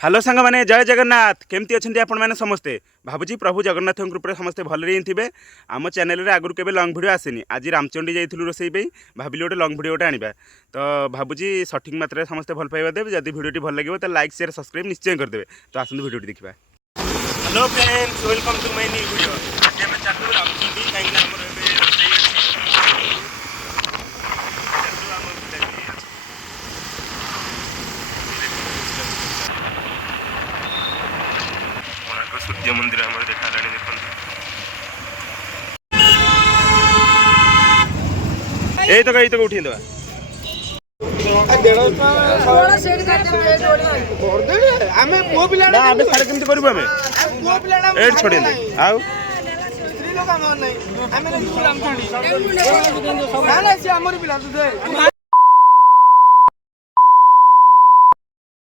Hello सांग मैंने जय जगन्नाथ केमती अच्छा आपण मैंने समस्ते भावुँ प्रभु जगन्नाथ कृपा समस्ते भले ही थे आम चैनल रे आगुरी केबे लंग वीडियो आसेनी आज रामचंडी जाइलु रोसई पे भाविली गोटे लंग वीडियो आनिबा तो भावुँ सठिक मात्रा समस्ते भल पाइबा देवे जदि वीडियो भल लगे तो लाइक शेयर सब्सक्राइब निश्चय करदे तो आसतु वीडियो देखा। Hello friends welcome to my new video आज आम चलू रामचंडी कहीं सूर्य मंदिर हमारे देखा देखो यही तो उठी दवा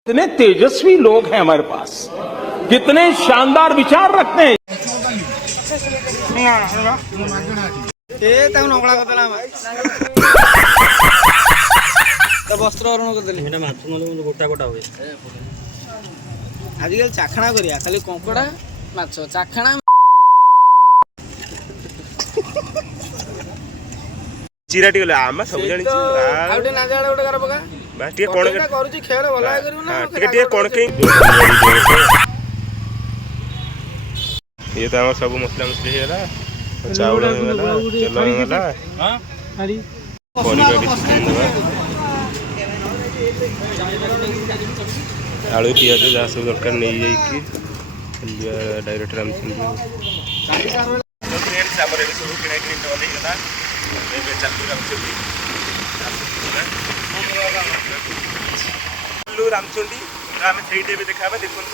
कितने तेजस्वी लोग हैं हमारे पास, कितने शानदार विचार रखते हैं। वस्त्र गोटा गोटा हुए आजिकल चाखणा करिया खाली कंकड़ा माछ चाखणा चिराटी गले आम सब जानि छी आउटे ना जाडा गोटे कर पका बस टिके कोन करूची खेल भला करियो ना टिके कोन के ये तो सब मसला मसली हेला चावल हेला तेल हेला हां हरी परिबा भी देबा आलू पियाज जहाँ सब दरकार नहीं जाइए डायरेक्ट रामचंद्र फ्रेंड्स आम सब किଣା किणी चलैगला चलू रामचंडी आम से देखा देखो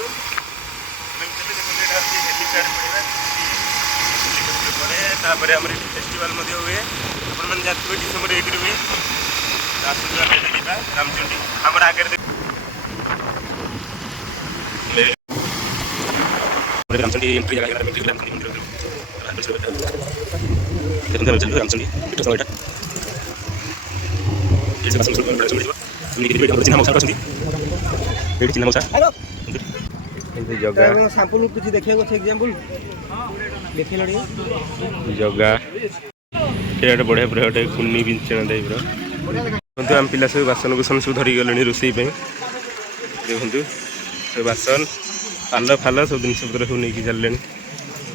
हेलीपैड आम फेस्टिवल हुए अपन जानते डिसेम्बर 1 हुए रामचंडी आम आगे रामचंडी एंट्री जगह रामचंडी सैंपल कुछ देखिए एग्जांपल देखिए जगह ये बढ़िया पूरा गोटे कुन्नी बिंचना टाइप आम पिला सब बासन कुसन सब धरी गले रोसई देखु बासन पाल फाल सब जिन पत्र सब नहीं चलिए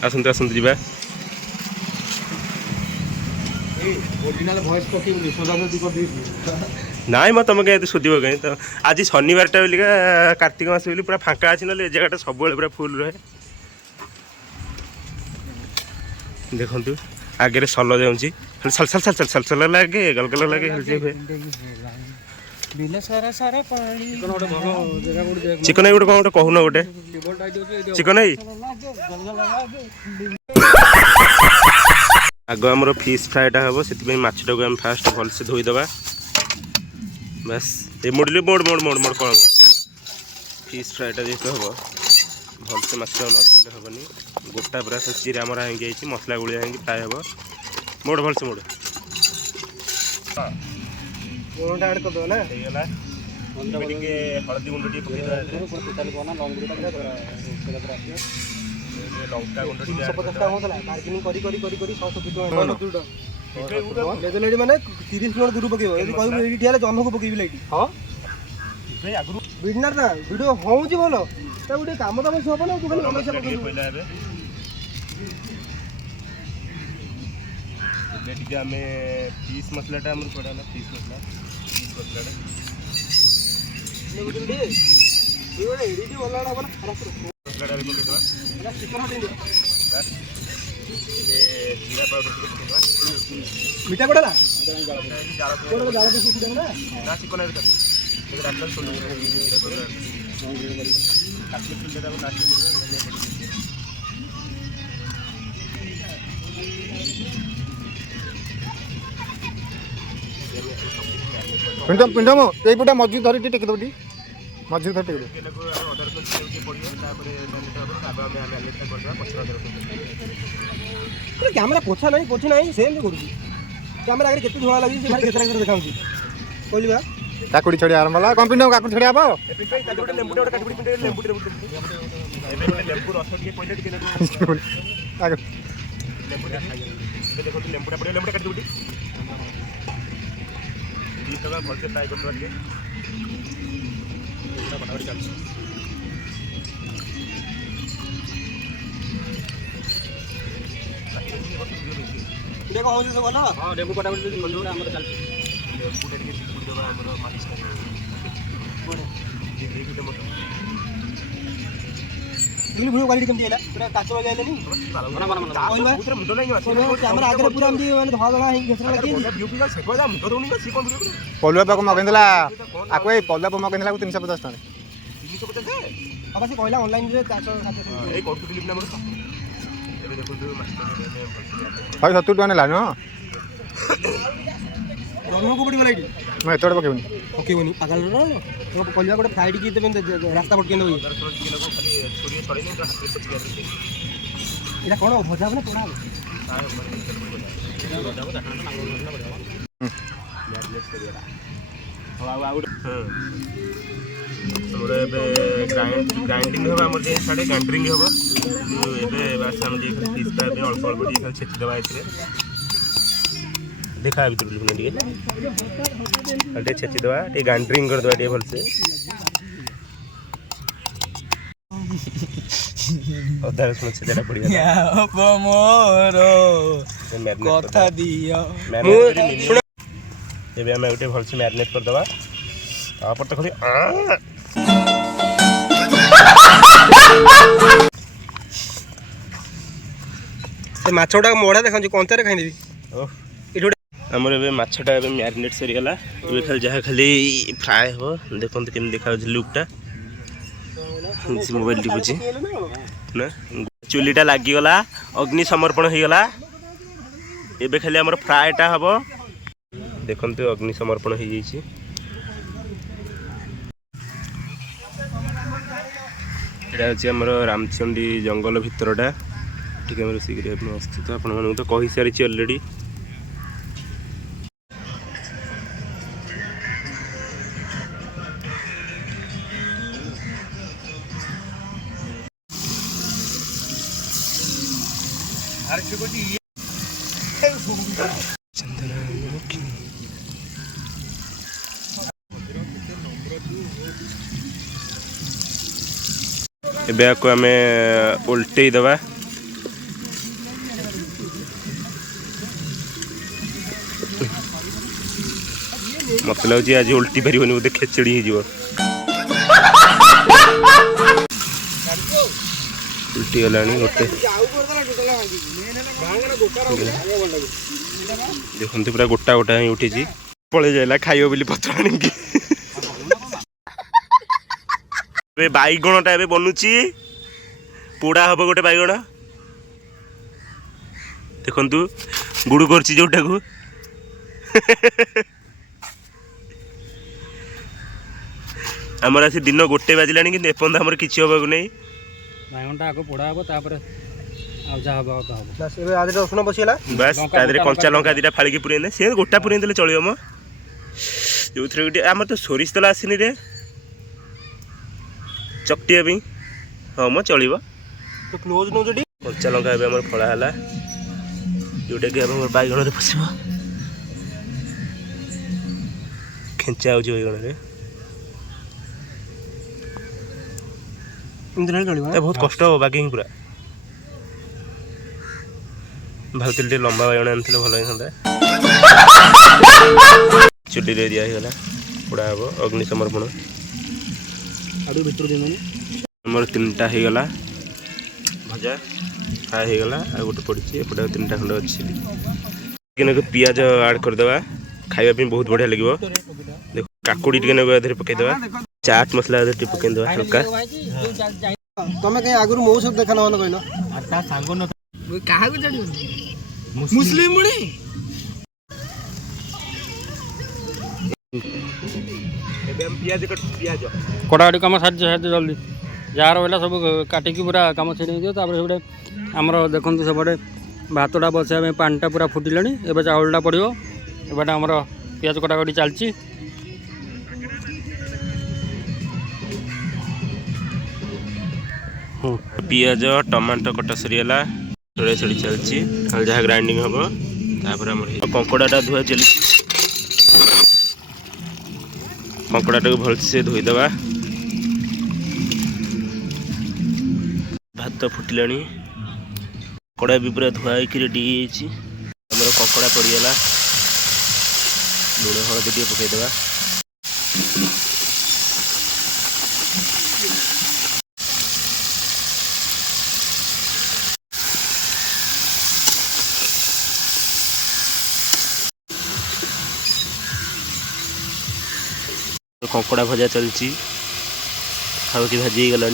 आसतु आसतु जा नाई मत तुम क्या शोध कहीं तो आज शनिवार टा बोलिका कार्तिक मास बोली पूरा फाँका अच्छी ना जगह सब पूरा फुल रहे देखु आगे सल जाऊँगी सल सल सल सल सल सल लगे गल गल लगे चिकन गोटे कौन गोटे कहून गोटे चिकन आग आमर फिश फ्राएटा हम से माछटा को फास्ट भलसे धोईदबा बस ये मोड़े मोड़ मोड़ मोड़ मोड़ कौन फिश फ्राएटा जेहतु हम भलसे माछटा न धोले हेनी गोटा पूरा चिरा मरा होंगे मसला गुड़िया होंगे फ्राए हम मोड़ भलसे मोड़ हलदी गुंड लंका गुंड माने 30 मिनट दूर पकेबो यदि कहबो एडी ठियाले जन्म को पकेबी लाइट हां भाई आगु बिडनर ना वीडियो होउची बोलो त गुटे काम त सब ना तू खाली समस्या पकेबो पहिला रे बेटी हमें फिश मसलाटा हमर पड़ा ना फिश मसलाटा ने गुटे ये ओडे एडी बोला ना बोला मसलाटा भी पकेबा ना चिकन हटे दे ये जीरा पाउडर के पकेबा मीठा कोडला कोन जाला दे सीधा ना चिकन है तो रातल सोल जीरा पाउडर काटले फिल्टर को काटले पिंडम पिंडम ये पुटा मजबूत धरी टेक दबडी मजबूत धरी टेक केला को ऑर्डर कर के पड़ियो तापर आबा में हम एलिट कर दबा पछरा दर कैमरा पोछा नहीं सेम करूँ कैमरा आगे केते धोला लगी से खाली केतरा कर देखाउची कहली बा କାକୁଡ଼ି ଛଡ଼ିଆ ଆରମ୍ଭ ହେଲା କ'ଣ ପିଣ୍ଟୁ କାକୁଡ଼ି ଛଡ଼ିଆ ହବ ଲେମ୍ବୁ ରସ ଟିକେ ପଇଲେ ଟିକେ ଆଗ ଦେଖନ୍ତୁ ଲେମ୍ବୁଟା ପଡ଼ିବ ଲେମ୍ବୁଟା କାଟି ଦେବୁ ଟିକେ ଭଲସେ ଫ୍ରାଏ କରିଦେବା ଟିକେ ବନାବଡ଼ି ଚାଲିଛି এটা কম হচ্ছে বলো ହଁ ଲେମ୍ବୁ କଟାକଟି କରିଦେବା ଆମର ଚାଲିଛି। ଲେମ୍ବୁଟା ଟିକେ ଚିପୁଡ଼ି ଦେବା ଆମର ମାଛ ଇଲି ଭିଡ଼ିଓ କ୍ୱାଲିଟି କେମିତି ହେଲା ପୁରା କାଚ ବାଗି ଆଇଲାନି ମୁଣ୍ଡ ନାହିଁ ଆମର ଆଗରେ ପୁରା ଏମିତି ମାନେ ଧଳା ଧଳା ହେଇକି ଘେସରା ଲାଗିଛି ମୁଣ୍ଡ ଦଉନି ସିଏ କ'ଣ ଭିଡ଼ିଓ ପଲୁଆ ପାଖକୁ ମଗେଇଥିଲା ଆକୁ ଏଇ ପଲୁଆ ପାଖକୁ ମଗେଇଥିଲା 350 ଟଙ୍କା 350 ବାବା ସେ କହିଲା ଅନଲାଇନରେ କାଚ ଏଇ କରୁଥିଲି ନା ଆମର ଏବେ ଦେଖନ୍ତୁ ଭାଇ 70 ଟଙ୍କା ନେଲା ନୁହଁ ଜନ୍ମକୁ ପଡ଼ିଗଲା ଏଇଠି ମୁଁ ଏତେ ବଡ଼ ପକେଇବୁନି ପକେଇବନି ପାଗଳ ତ କହିବା ଗୋଟେ ଫ୍ଲାଇଟ୍ କି ଦେବେ ରାସ୍ତା ପଟକେଇ ଦେବ ଏଇଟା କ'ଣ ଭଜା ହେବ ନା ପୋଡ଼ା ହେବ ଆମର ଏବେ ଗ୍ରାଇଣ୍ଡିଙ୍ଗ ହେବ ଆମର ଯେ ସାଡ଼େ ଗ୍ରାଇଣ୍ଡରିଙ୍ଗ ହେବ ଏବେ ବାସ୍ ଆମେ ଟିକେ ଖାଲି ପିସ୍ ପାଇଁ ଅଳ୍ପ ଅଳ୍ପ ଟିକେ ଖାଲି ଛେଚିଦେବା ଏଥିରେ ଦେଖା ଭିତରୁ ଟିକେ ଟିକେ ଛେଚିଦେବା ଟିକେ ଗ୍ରାଇଣ୍ଡରିଙ୍ଗ କରିଦେବା ଟିକେ ଭଲସେ ଅଦା ରସୁଣ ଛେଚାଟା ପଡ଼ିଗଲା କଥା ଦିଅ ଏବେ ଆମେ ଗୋଟେ ଭଲସେ ମ୍ୟାରିନେଟ୍ କରିଦେବା ତାପରେ ତ ଖାଲି ସେ ମାଛଟା ମୋଡ଼ା ଦେଖାଉଛି କଞ୍ଚାରେ ଖାଇଦେବି ଆମର ଏବେ ମାଛଟା ଏବେ ମ୍ୟାରିନେଟ୍ ସରିଗଲା ଏବେ ଖାଲି ଯାହା ଖାଲି ଫ୍ରାଏ ହେବ ଦେଖନ୍ତୁ କେମିତି ଦେଖାଯାଉଛି ଲୁକ୍ଟା ମୋବାଇଲ ଟିପୁଛି ନା ଚୁଲିଟା ଲାଗିଗଲା ଅଗ୍ନି ସମର୍ପଣ ହେଇଗଲା ଏବେ ଖାଲି ଆମର ଫ୍ରାଏଟା ହେବ ଦେଖନ୍ତୁ ଅଗ୍ନି ସମର୍ପଣ ହେଇଯାଇଛି ଏଇଟା ହେଉଛି ଆମର ରାମଚଣ୍ଡୀ ଜଙ୍ଗଲ ଭିତରଟା ଟିକେ ଆମେ ରୋଷେଇ କରିବା ପାଇଁ ଆସିଛୁ ତ ଆପଣମାନଙ୍କୁ ତ କହିସାରିଛି ଅଲରେଡ଼ି ଏବେ ଆକୁ ଆମେ ଓଲଟେଇ ଦେବା ମତେ ଲାଗୁଛି ଆଜି ଓଲଟି ପାରିବନି ବୋଧେ ଖେଚଡ଼ି ହେଇଯିବ ଉଲ୍ଟି ଗଲାଣି ଗୋଟେ ଦେଖନ୍ତୁ ପୁରା ଗୋଟା ଗୋଟା ହିଁ ଉଠିଛି ପଳେଇ ଯାଇଲା ଖାଇବ ବୋଲି ପତ୍ର ଆଣିକି ଏବେ ବାଇଗଣଟା ଏବେ ବନୁଛି ପୋଡ଼ା ହବ ଗୋଟେ ବାଇଗଣ ଦେଖନ୍ତୁ ଗୁଡ଼ୁ କରୁଛି ଯୋଉଟାକୁ ଆମର ଆସି ଦିନ 1 ବାଜିଲାଣି କିନ୍ତୁ ଏପର୍ଯ୍ୟନ୍ତ ଆମର କିଛି ହବାକୁ ନାହିଁ ବାଇଗଣଟା ଆଗ ପୋଡ଼ା ହେବ ତାପରେ ଆଉ ଯାହା ହବ ତ ହବ ଏବେ ଆଦିଟା ରସୁଣ ବସିଗଲା ବାସ୍ ତା ଦେହରେ କଞ୍ଚା ଲଙ୍କା ଦୁଇଟା ଫାଳିକି ପୁରେଇ ଦେ ସେ ଗୋଟା ପୁରେଇ ଦେଲେ ଚଳିବ ମ ଯେଉଁଥିରେ ଗୋଟେ ଆମର ତ ସୋରିଷ ତେଲ ଆସିନି ରେ ଚକଟିବା ପାଇଁ ହଁ ମ ଚଳିବ କ୍ଲୋଜ୍ ନେଉଛ ଟିକେ କଞ୍ଚା ଲଙ୍କା ଏବେ ଆମର ଫଳା ହେଲା ଯେଉଁଟାକି ଆମର ବାଇଗଣରେ ପଶିବ ଖେଞ୍ଚା ହେଉଛି ବାଇଗଣରେ ବହୁତ କଷ୍ଟ ହେବ ବାକି ହିଁ ପୁରା ଭାବୁଥିଲି ଟିକେ ଲମ୍ବା ବାଇଗଣ ଆଣିଥିଲେ ଭଲ ହେଇଥାନ୍ତା ଚୁଲିରେ ଦିଆ ହେଇଗଲା ପୋଡ଼ା ହେବ ଅଗ୍ନି ସମର୍ପଣ ଆମର 3ଟା ହେଇଗଲା ଭଜା ଫ୍ରାଏ ହେଇଗଲା ଆଉ ଗୋଟେ ପଡ଼ିଛି ଏପଟେ 3ଟା ଖଣ୍ଡେ ଅଛି ଟିକେ ପିଆଜ ଆଡ଼୍ କରିଦେବା ଖାଇବା ପାଇଁ ବହୁତ ବଢ଼ିଆ ଲାଗିବ ଦେଖ କାକୁଡ଼ି ଟିକେ ନେବା ଏଥିରେ ପକାଇଦେବା ଚାଟ୍ ମସଲା ଏଥିରେ ଟିକେ ପକାଇଦେବା ହାଲକା ତମେ କାହିଁ ଆଗରୁ ମୋ ସହିତ ଦେଖା ନହେଲେ କହିଲ ତା ସାଙ୍ଗ ନ କାହାକୁ ଜାଣିବନି ମୁସଲିମ ମୁଣି ଏବେ ଆମେ ପିଆଜ କଟାକଟି କାମ ସାରିଛ ସାରିଛ ଜଲ୍ଦି ଯାହା ରହିଲା ସବୁ କାଟିକି ପୁରା କାମ ଛିଡ଼େଇ ନେଇଯିବ ତାପରେ ସେପଟେ ଆମର ଦେଖନ୍ତୁ ସେପଟେ ଭାତଟା ବସାଇବା ପାଇଁ ପାଣିଟା ପୁରା ଫୁଟିଲାଣି ଏବେ ଚାଉଳଟା ପଡ଼ିବ ଏପଟେ ଆମର ପିଆଜ କଟାକଟି ଚାଲିଛି पियाज टमाटो कटा सरीगला छड़ी छड़ी चलची जहाँ ग्राइंडिंग हम तापर कंकड़ाटा धुआ चली कंकड़ाटा को भलसे धोईदबा भात फुटिला कड़ा भी पूरा धुआ होकर रेडी होमर कंकड़ा पड़गला लुण हलदी टे पकईदबा कंकड़ा भजा चलची खाऊकी भाजी गला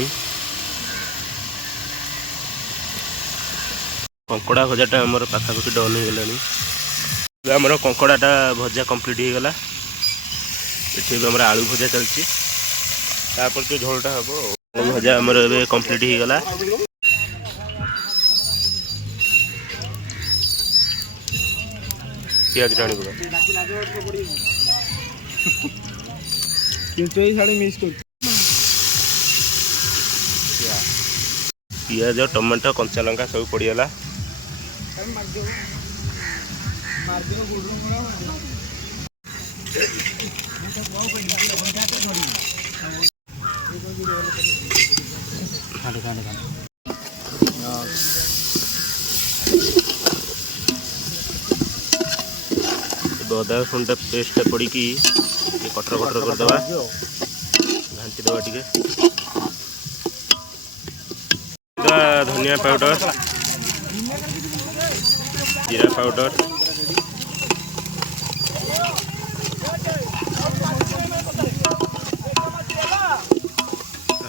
कंकड़ा भजाटा आमर पाखापाखि डन हो गला आमर कंकड़ाटा भजा कंप्लीट हो गला ये आमर आलू भजा चलची तापर जो झोलटा हम भजा आमर ए कंप्लीट हो गला पियाज टाणी কিন্তু এই শাড়ি মিস করছি पियाज टमाटो कंचा लंका सब पड़गला अदा रसुन पेस्ट पड़ी कटर कटर करदे घाटी दबा टे धनिया पाउडर जीरा पाउडर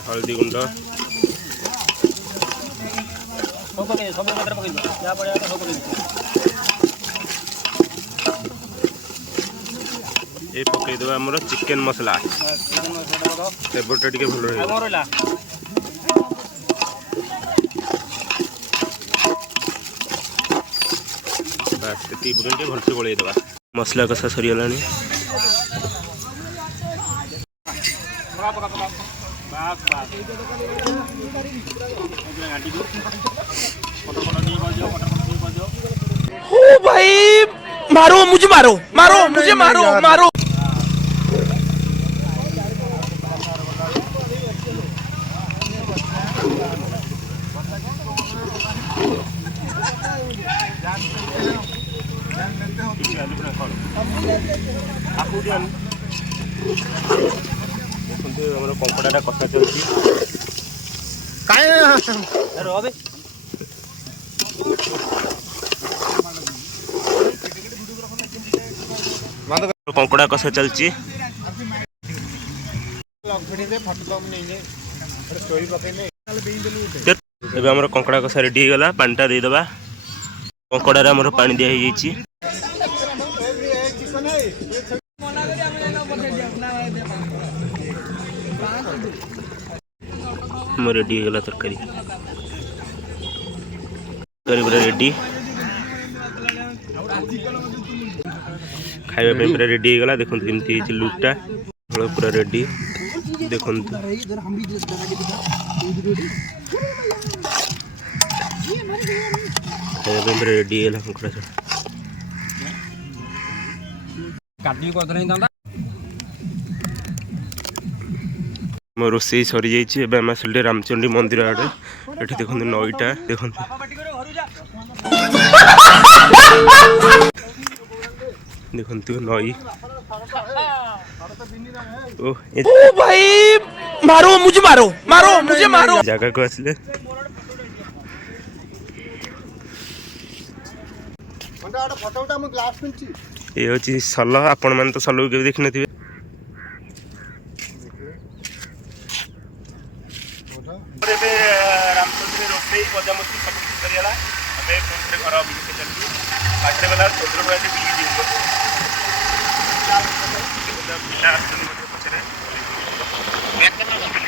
हल्दी गुंड ये पकईदे आमर चिकेन मसला फ्लेवरटा टे भल रहा भलसे गोलैदबा मसला कषा सरीगला ओ भाई मारो मुझे मारो मारो मुझे मारो मारो कंकड़ा कषा चलती कंकड़ा कषा चलती एवं कंकड़ा कषा रेडी होगा पानीटा देदेबा कंकड़ार आमर पानी दिखाई रेडी होगा तरकारी पूरा रेडी खाइबा पूरा रेडी होगा देखो केमती लुकटा पूरा रेडी देखो खाइबा पूरा रेडी होगा कंकड़ा मो रोसे सरी जाइए आम आसिले रामचंडी मंदिर आड़े ये देखो नईटा देखो देखो नई ओ भाई मारो मुझे मारो मारो मुझे मारो जगह को आसिले ये हूँ सल आपण मैंने तो सल के देखी थे रामचंद्र रोसे मजामस्ती सब किसी करा घर बिल्कुल चलती पाखे गला चंद्र भाई पिला पछे